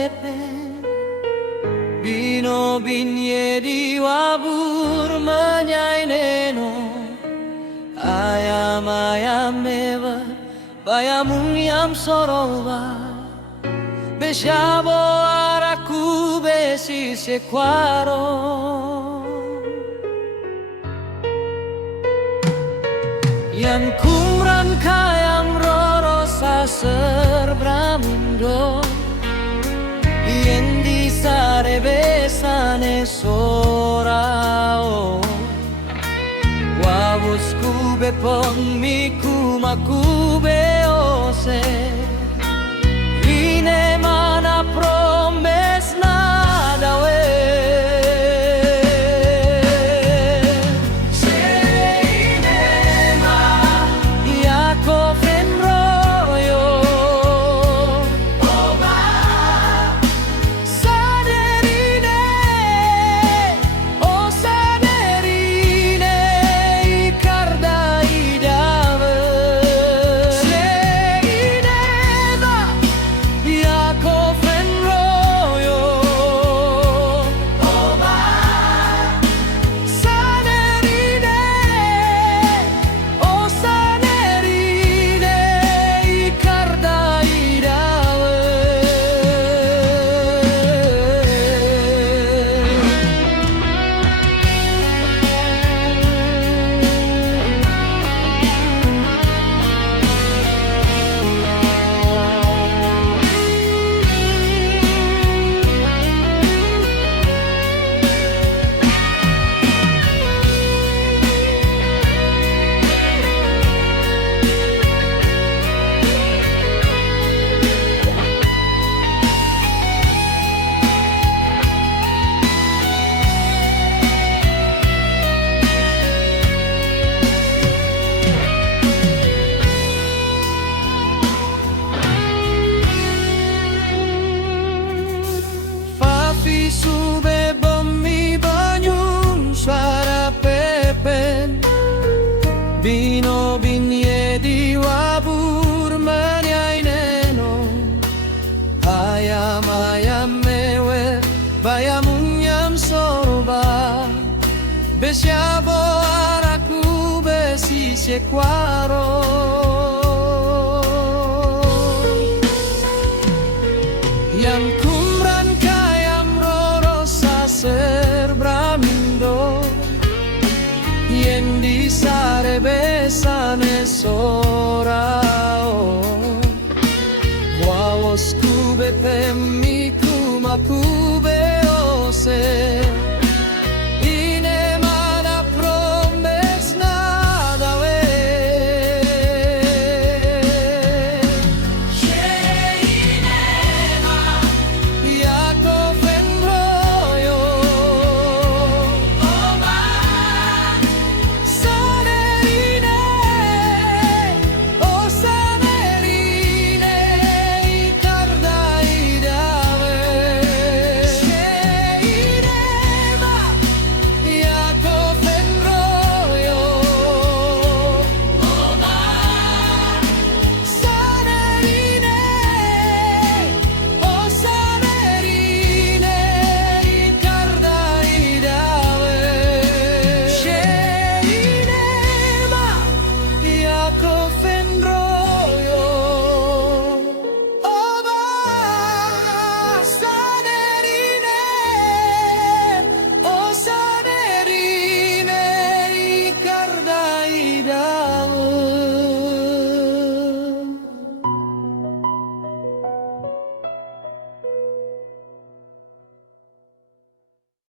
pepen Bino binye di wabur menyai neno Ayam ayam meva Bayamung yam soroba Beshabo araku besi sequaro Yan kumran kayam roro saser bramindo Yen di sare besane sorao Wawus kube pon miku makube ose Ine mana promes nada we Sube bommi banyun suara pepen Bino binye di wabur menyai neno Ayam ayam mewe bayamun yam sorba Besiabo araku besi sequaro Yang kumran serbramindo Yen di sare besane sorao Wawos kube pemiku makube ose